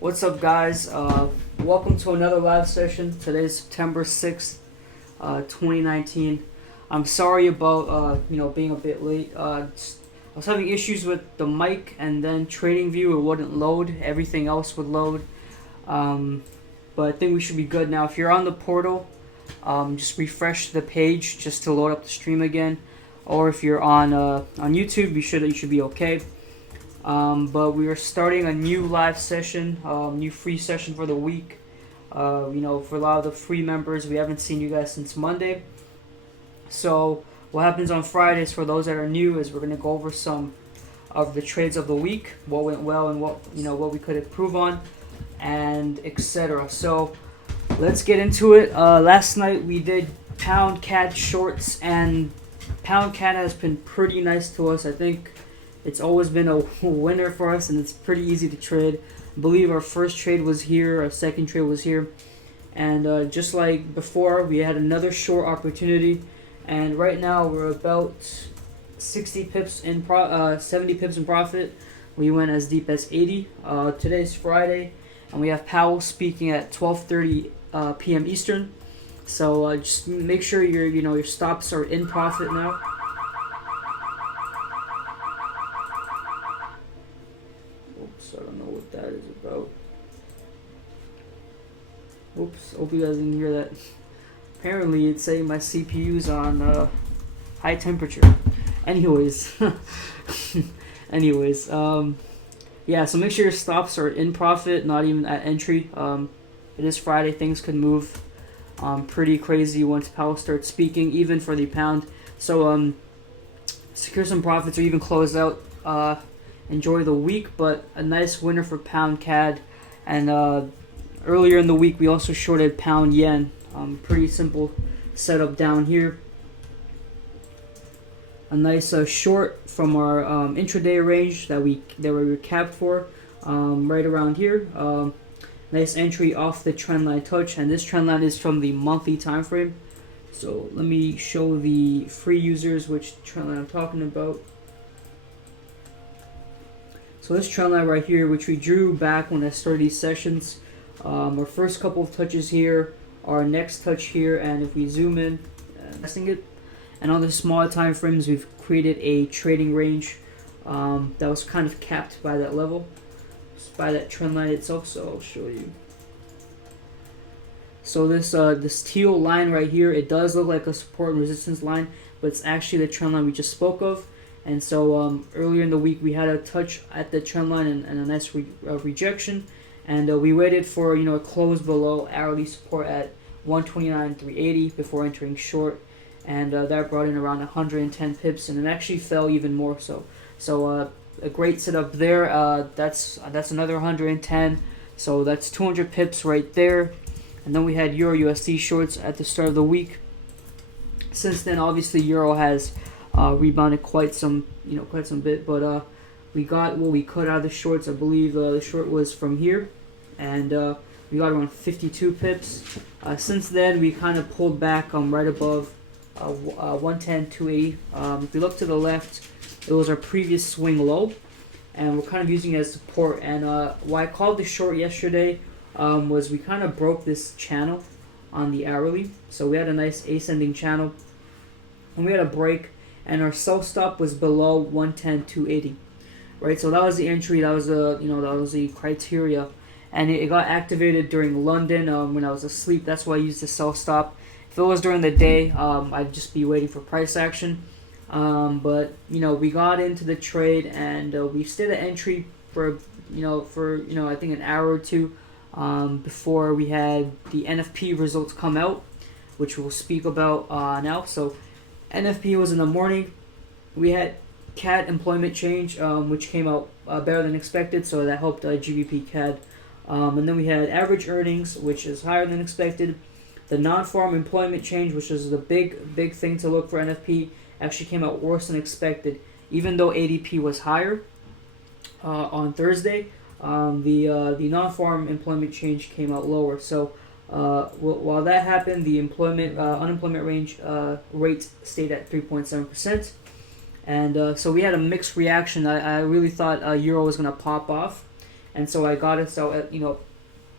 What's up, guys? Welcome to another live session. Today's September 6th, 2019. I'm sorry about being a bit late. I was having issues with the mic, and then TradingView, it wouldn't load. Everything else would load. But I think we should be good now. If you're on the portal, just refresh the page just to load up the stream again. Or if you're on YouTube, you should be okay. But we are starting a new live session, new free session for the week. For a lot of the free members, we haven't seen you guys since Monday. So what happens on Fridays for those that are new is we're gonna go over some of the trades of the week, what went well and what we could improve on, and etc. So let's get into it. Last night we did pound CAD shorts, and pound CAD has been pretty nice to us. I think it's always been a winner for us, and it's pretty easy to trade. I believe our first trade was here, our second trade was here, and just like before, we had another short opportunity, and right now we're about 70 pips in profit. We went as deep as 80. Today's Friday, and we have Powell speaking at 12:30 p.m. Eastern. So just make sure your stops are in profit now. Oops, I don't know what that is about. Oops, hope you guys didn't hear that. Apparently it's saying my CPU's on high temperature. Anyways, yeah, so make sure your stops are in profit, not even at entry. It is Friday, things could move pretty crazy once Powell starts speaking, even for the pound. So secure some profits or even close out. Enjoy the week, but a nice winner for pound CAD. And earlier in the week, we also shorted pound yen. Pretty simple setup down here. A nice short from our intraday range that we were capped for, right around here. Nice entry off the trend line touch, and this trend line is from the monthly time frame. So let me show the free users which trend line I'm talking about. So this trend line right here, which we drew back when I started these sessions, our first couple of touches here, our next touch here, and if we zoom in, testing it, and on the smaller time frames, we've created a trading range that was kind of capped by that level, by that trend line itself. So I'll show you. So this teal line right here, it does look like a support and resistance line, but it's actually the trend line we just spoke of. And so earlier in the week, we had a touch at the trend line and a nice rejection, and we waited for a close below hourly support at 129.380 before entering short, and that brought in around 110 pips, and it actually fell even more so. So a great setup there. That's another 110, so that's 200 pips right there. And then we had Euro USD shorts at the start of the week. Since then, obviously Euro has rebounded quite some bit, but we got what we could out of the shorts. I believe the short was from here, and we got around 52 pips. Since then, we kind of pulled back right above 110.280. If we look to the left, it was our previous swing low, and we're kind of using it as support. And why I called the short yesterday was we kind of broke this channel on the hourly. So we had a nice ascending channel, and we had a break, and our sell stop was below 110.280. Right, so that was the entry. That was the criteria, and it got activated during London when I was asleep. That's why I used the sell stop. If it was during the day, I'd just be waiting for price action. But we got into the trade, and we stayed at entry for I think an hour or two before we had the NFP results come out, which we'll speak about now. So NFP was in the morning. We had CAD employment change, which came out better than expected, so that helped GBP CAD. And then we had average earnings, which is higher than expected. The non-farm employment change, which is the big thing to look for NFP, actually came out worse than expected. Even though ADP was higher on Thursday, the non-farm employment change came out lower. So while that happened, the unemployment range rate stayed at 3.7%. And so we had a mixed reaction. I really thought Euro was going to pop off, and so I got us out at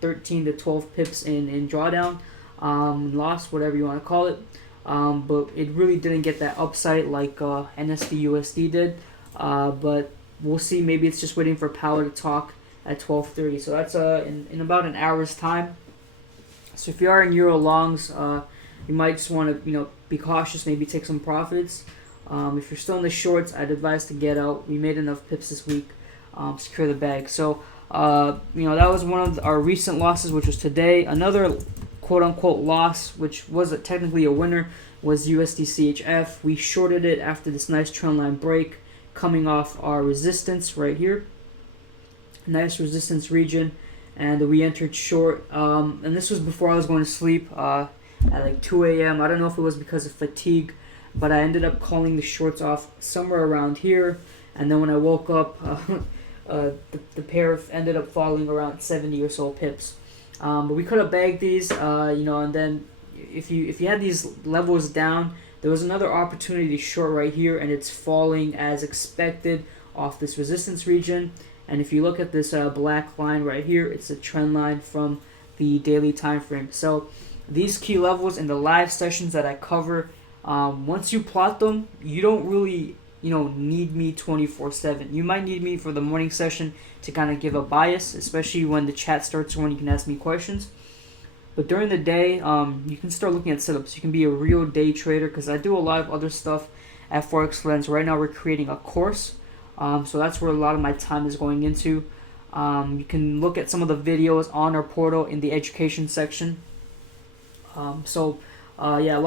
13 to 12 pips in drawdown, loss, whatever you want to call it. But it really didn't get that upside like NSD USD did. But we'll see. Maybe it's just waiting for power to talk at 12:30. So that's in about an hour's time. So if you are in euro longs, you might just want to be cautious. Maybe take some profits. If you're still in the shorts, I'd advise to get out. We made enough pips this week. Secure the bag. So that was one of our recent losses, which was today. Another quote-unquote loss, which was technically a winner, was USD CHF. We shorted it after this nice trendline break, coming off our resistance right here. Nice resistance region, and we entered short. And this was before I was going to sleep at like 2 a.m. I don't know if it was because of fatigue, but I ended up calling the shorts off somewhere around here. And then when I woke up, the pair ended up falling around 70 or so pips. But we could have bagged these, and then if you had these levels down, there was another opportunity to short right here, and it's falling as expected off this resistance region. And if you look at this black line right here, it's a trend line from the daily time frame. So these key levels in the live sessions that I cover, once you plot them, you don't really need me 24/7. You might need me for the morning session to kind of give a bias, especially when the chat starts, when you can ask me questions. But during the day, you can start looking at setups. You can be a real day trader, because I do a lot of other stuff at Forex Lens. Right now we're creating a course, so that's where a lot of my time is going into. You can look at some of the videos on our portal in the education section. A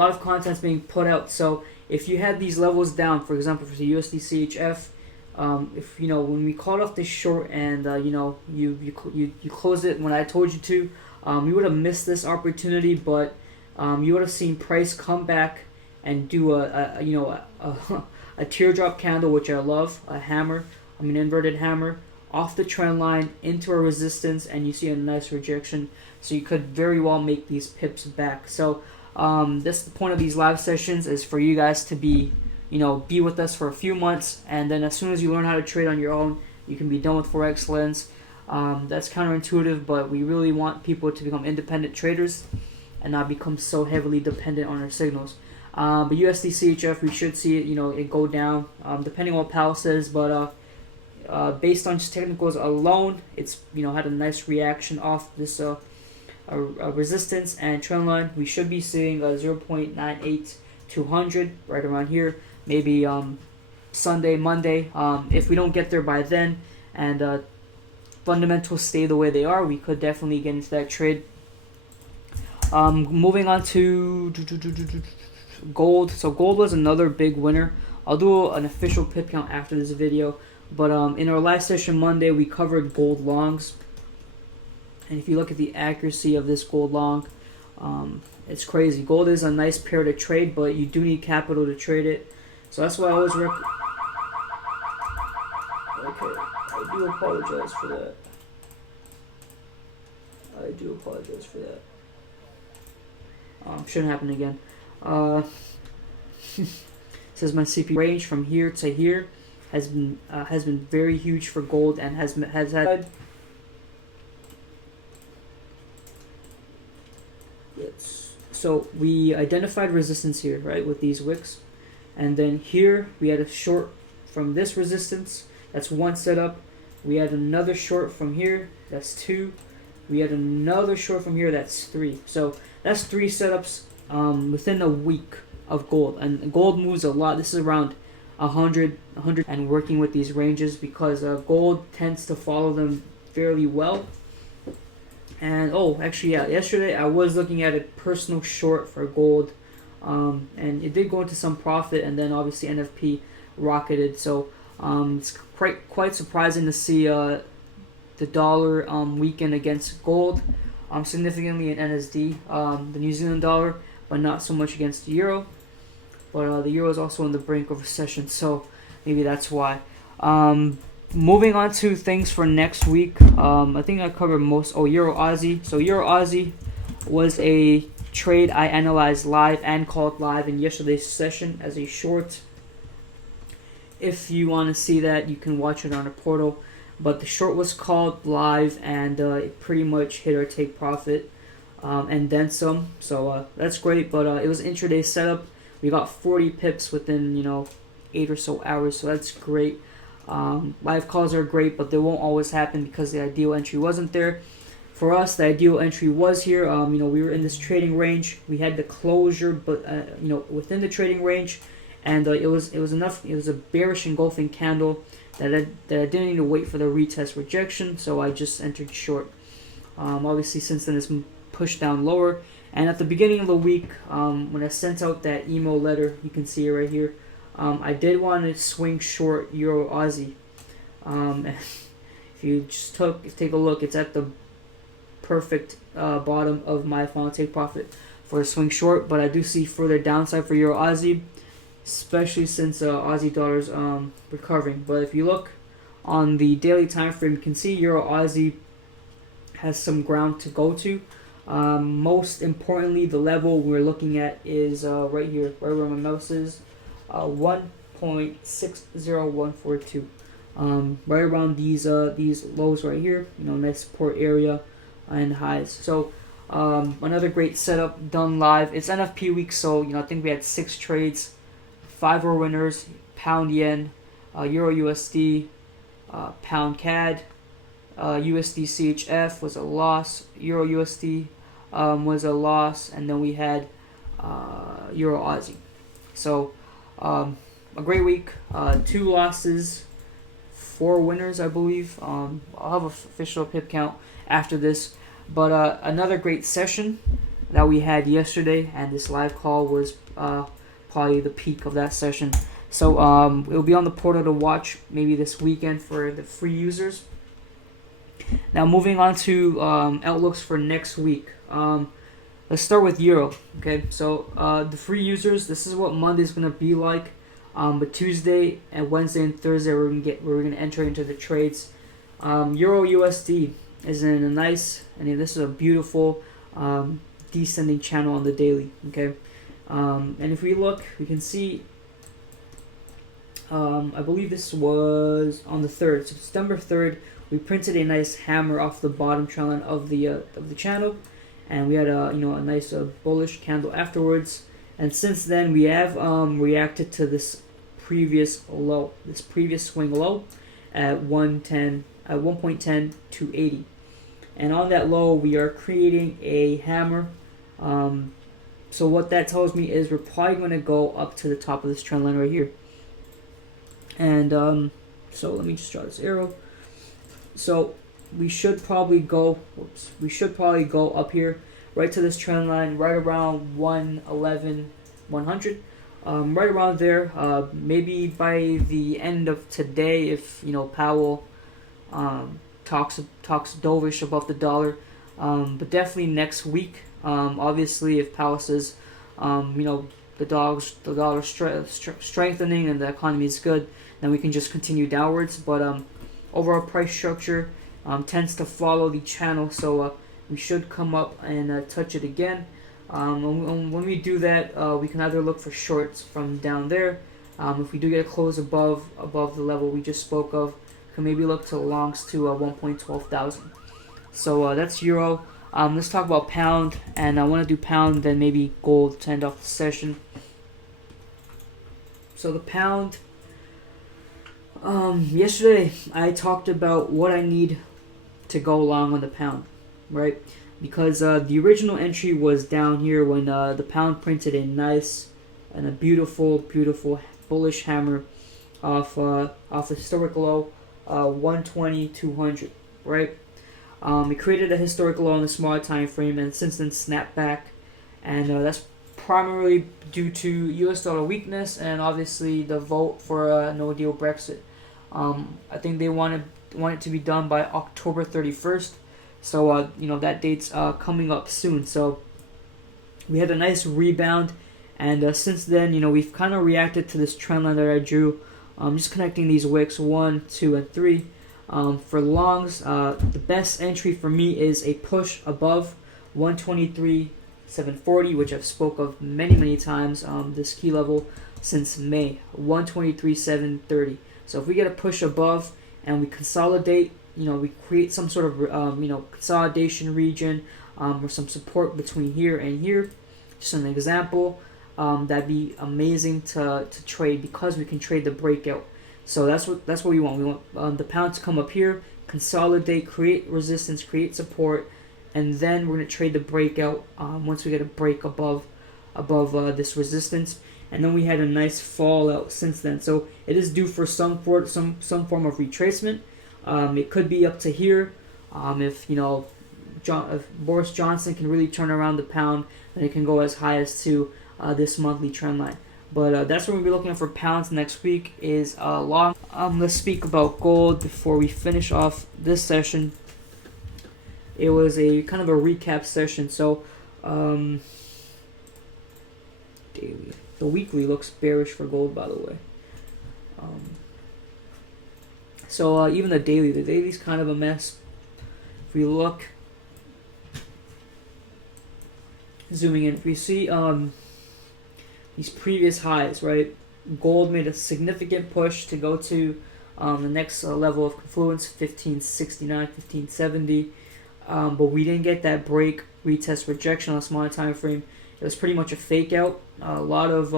lot of content's being put out. So if you had these levels down, for example, for the USD CHF, if when we called off this short and you closed it when I told you to, you would have missed this opportunity, but you would have seen price come back and do a teardrop candle, which I love, inverted hammer off the trend line into a resistance, and you see a nice rejection. So you could very well make these pips back. So that's the point of these live sessions, is for you guys to be with us for a few months, and then as soon as you learn how to trade on your own, you can be done with Forex Lens. That's counterintuitive, but we really want people to become independent traders and not become so heavily dependent on our signals. But USD CHF, we should see it, it go down, depending on what Powell says, but based on just technicals alone, it's had a nice reaction off this a resistance and trend line. We should be seeing a 0.98200 right around here, maybe Sunday, Monday. If we don't get there by then, and fundamentals stay the way they are, we could definitely get into that trade. Moving on to gold. So gold was another big winner. I'll do an official pip count after this video, but in our last session Monday, we covered gold longs. And if you look at the accuracy of this gold long, it's crazy. Gold is a nice pair to trade, but you do need capital to trade it. So that's why I always Okay, I do apologize for that. Shouldn't happen again. Says my CP range from here to here has been very huge for gold, and has had. So we identified resistance here, right, with these wicks, and then here we had a short from this resistance. That's one setup. We had another short from here. That's two. We had another short from here. That's three. So that's three setups within a week of gold, and gold moves a lot. This is around 100, and working with these ranges, because gold tends to follow them fairly well. And yesterday I was looking at a personal short for gold, and it did go into some profit, and then obviously NFP rocketed. So it's quite surprising to see the dollar weaken against gold significantly in NSD, the New Zealand dollar, but not so much against the euro. But the euro is also on the brink of recession, so maybe that's why. Moving on to things for next week, I think I covered most. Euro Aussie. So Euro Aussie was a trade I analyzed live and called live in yesterday's session as a short. If you want to see that, you can watch it on the portal. but the short was called live, and it pretty much hit our take profit and then some. So that's great. But it was intraday setup. We got 40 pips within 8 or so hours. So that's great. Live calls are great, but they won't always happen because the ideal entry wasn't there. For us, the ideal entry was here. We were in this trading range. We had the closure, but within the trading range, and it was enough. It was a bearish engulfing candle that I didn't need to wait for the retest rejection, so I just entered short. Obviously, since then it's pushed down lower. And at the beginning of the week, when I sent out that email letter, you can see it right here. I did want to swing short Euro Aussie. If you just take a look, it's at the perfect bottom of my final take profit for a swing short, but I do see further downside for Euro Aussie, especially since Aussie dollar's recovering. But if you look on the daily time frame, you can see Euro Aussie has some ground to go to. Most importantly, the level we're looking at is right here, right where my mouse is, 1.60142. Right around these lows right here, nice support area and highs. So another great setup done live. It's NFP week, so I think we had 6 trades, 5 were winners: pound yen, Euro USD, pound CAD, USD CHF was a loss, Euro USD was a loss, and then we had Euro Aussie. So a great week, 2 losses, 4 winners, I believe. I'll have an official pip count after this, but another great session that we had yesterday, and this live call was probably the peak of that session. So it'll be on the portal to watch maybe this weekend for the free users. Now moving on to outlooks for next week. Let's start with Euro. Okay, so the free users, this is what Monday's gonna be like. But Tuesday and Wednesday and Thursday we're gonna enter into the trades. Euro USD is in a nice, this is a beautiful descending channel on the daily. Okay, and if we look, we can see. I believe this was on the 3rd, so September 3rd. We printed a nice hammer off the bottom trend line of the channel, and we had a nice bullish candle afterwards. And since then, we have reacted to this previous swing low at 1.10 to 80, and on that low we are creating a hammer. So what that tells me is we're probably going to go up to the top of this trend line right here. And so let me just draw this arrow. So we should probably go up here right to this trend line, right around 111, 100, right around there. Maybe by the end of today, if Powell talks dovish about the dollar, but definitely next week. Obviously, if Powell says, the dollar strengthening and the economy is good, then we can just continue downwards. But overall price structure tends to follow the channel, so we should come up and touch it again. When we do that, we can either look for shorts from down there. If we do get a close above the level we just spoke of, we can maybe look to longs to 1.12 thousand. So that's Euro. Let's talk about pound, and I want to do pound, then maybe gold to end off the session. So the pound, yesterday I talked about what I need to go long on the pound, right? Because the original entry was down here when the pound printed a nice and a beautiful bullish hammer off historic low, 120, 200, right? It created a historic low on the smaller time frame, and since then snapped back, and that's primarily due to U.S. dollar weakness and obviously the vote for a no-deal Brexit. I think they want it to be done by October 31st, so that date's coming up soon. So we had a nice rebound, and since then we've kind of reacted to this trend line that I drew. Just connecting these wicks 1, 2, and 3. For longs, the best entry for me is a push above 123.740, which I've spoke of many times. This key level since May, 123.730. So if we get a push above and we consolidate, we create some sort of consolidation region, or some support between here and here. Just an example, that'd be amazing to trade because we can trade the breakout. So that's what we want. We want the pound to come up here, consolidate, create resistance, create support, and then we're gonna trade the breakout once we get a break above this resistance. And then we had a nice fallout since then. So it is due for some form of retracement. It could be up to here. If Boris Johnson can really turn around the pound, then it can go as high as to this monthly trend line. But that's what we'll be looking at for pounds next week is long. Let's speak about gold before we finish off this session. It was a kind of a recap session. So daily. The weekly looks bearish for gold, by the way. So even the daily's kind of a mess. If we look, zooming in, if we see these previous highs, right? Gold made a significant push to go to the next level of confluence, 1569, 1570, but we didn't get that break, retest, rejection on a smaller time frame. It was pretty much a fake out. A lot of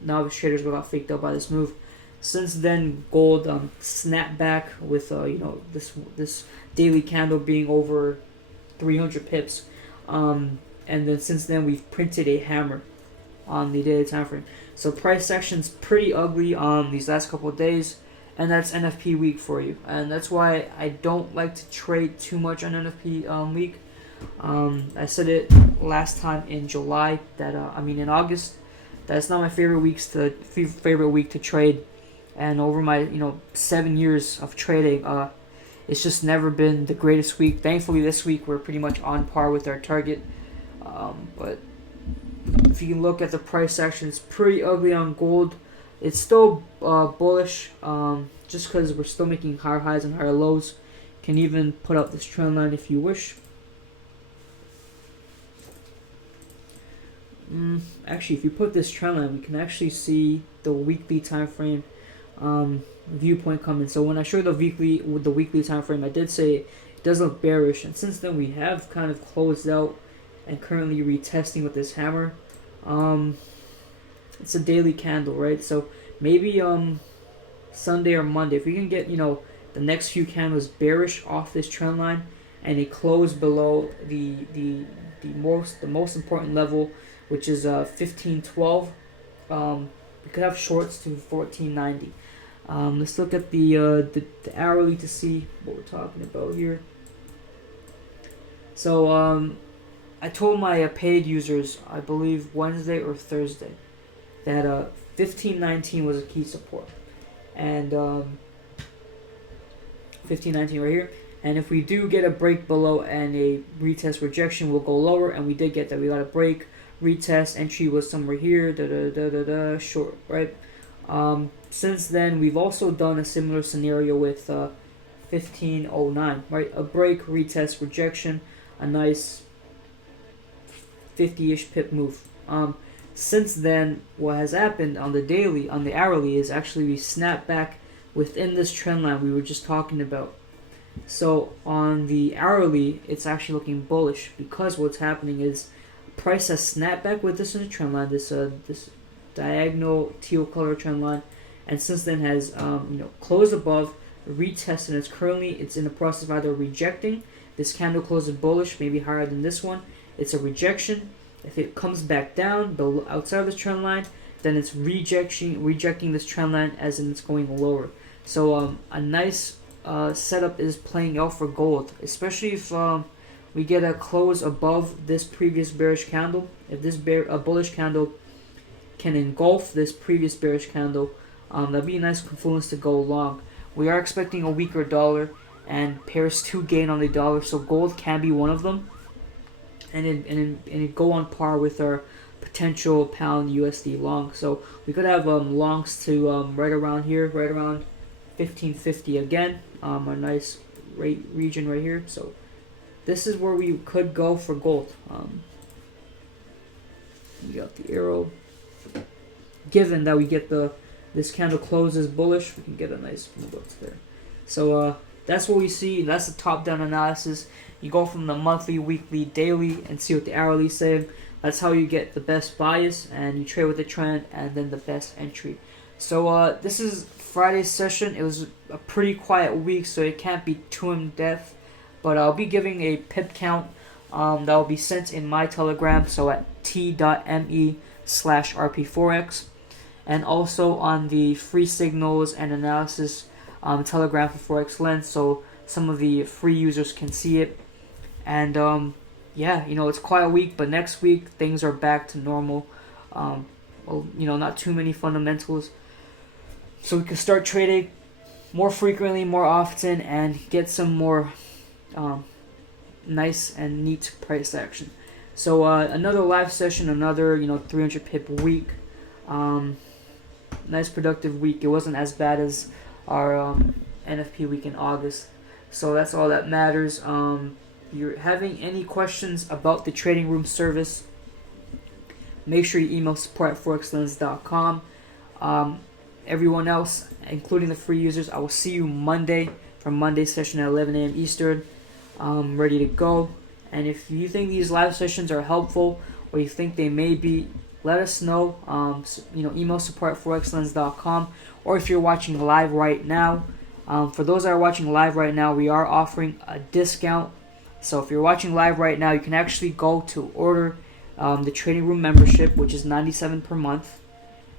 novice traders got faked out by this move. Since then, gold snapped back with this daily candle being over 300 pips, and then since then we've printed a hammer on the daily time frame. So price action's pretty ugly on these last couple of days, and that's NFP week for you. And that's why I don't like to trade too much on NFP week. I said it last time in July that in August, that's not my favorite week to trade. And over my 7 years of trading, it's just never been the greatest week. Thankfully, this week we're pretty much on par with our target. But if you can look at the price action, it's pretty ugly on gold. It's still bullish, just because we're still making higher highs and higher lows. Can even put up this trend line if you wish. Actually, if you put this trend line, we can actually see the weekly time frame viewpoint coming. So when I showed the weekly time frame, I did say it does look bearish, and since then we have kind of closed out and currently retesting with this hammer. It's a daily candle, right? So maybe Sunday or Monday, if we can get the next few candles bearish off this trend line and it close below the most important level, which is 1512, we could have shorts to 1490. Let's look at the hourly to see what we're talking about here. So I told my paid users, I believe Wednesday or Thursday, that 1519 was a key support, and 1519 right here. And if we do get a break below and a retest rejection, we'll go lower, and we did get that. We got a break, retest, entry was somewhere here, short, right? Since then, we've also done a similar scenario with 1509, right? A break, retest, rejection, a nice 50-ish pip move. Since then, what has happened on the daily, on the hourly, is actually we snap back within this trend line we were just talking about. So on the hourly, it's actually looking bullish because what's happening is price has snapped back with this in the trend line, this diagonal teal color trend line, and since then has closed above, retested. It's in the process of either rejecting. This candle closes bullish, maybe higher than this one. It's a rejection. If it comes back down outside of this trend line, then it's rejecting this trend line, as in it's going lower. So a nice setup is playing out for gold, especially if we get a close above this previous bearish candle. If this bullish candle can engulf this previous bearish candle, that'd be a nice confluence to go long. We are expecting a weaker dollar and pairs to gain on the dollar, so gold can be one of them, and it go on par with our potential pound USD long. So we could have longs to right around here, right around 1550 again, a nice rate region right here. So this is where we could go for gold. We got the arrow. Given that we get this candle closes bullish, we can get a nice move up to there. So that's what we see. That's the top-down analysis. You go from the monthly, weekly, daily, and see what the hourly say. That's how you get the best bias, and you trade with the trend, and then the best entry. So this is Friday's session. It was a pretty quiet week, so it can't be too in depth. But I'll be giving a pip count that will be sent in my Telegram, so at t.me/rpforex, and also on the free signals and analysis Telegram for Forex Lens, so some of the free users can see it. And yeah, it's quite a week, but next week things are back to normal. Not too many fundamentals, so we can start trading more frequently, more often, and get some more nice and neat price action. So another live session, another 300 pip week. Nice productive week. It wasn't as bad as our NFP week in August, so that's all that matters. You're having any questions about the trading room service, make sure you email support@forexlens.com. Everyone else, including the free users, I will see you Monday for Monday session at 11 a.m. Eastern. Ready to go. And if you think these live sessions are helpful, or you think they may be, let us know. Email support@forexlens.com. Or if you're watching live right now, for those that are watching live right now, we are offering a discount. So if you're watching live right now, you can actually go to order the trading room membership, which is $97 per month,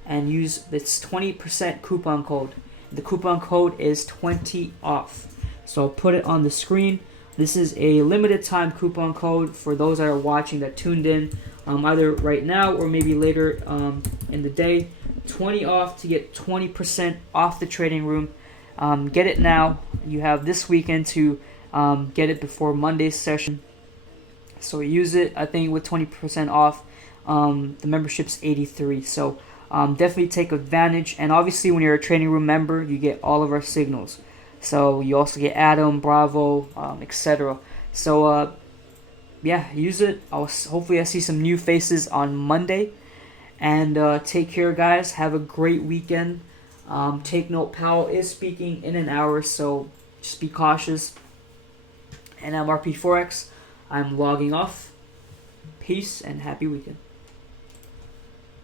and use this 20% coupon code. The coupon code is 20 off. So I'll put it on the screen. This is a limited time coupon code for those that are watching that tuned in either right now or maybe later in the day. 20 off to get 20% off the trading room. Get it now. You have this weekend to get it before Monday's session. So use it. I think with 20% off, the membership's $83. So definitely take advantage. And obviously, when you're a trading room member, you get all of our signals. So you also get Atom, Bravo, etc. So yeah, use it. Hopefully I see some new faces on Monday. And take care, guys. Have a great weekend. Take note, Powell is speaking in an hour, so just be cautious. And I'm RP Forex. I'm logging off. Peace and happy weekend.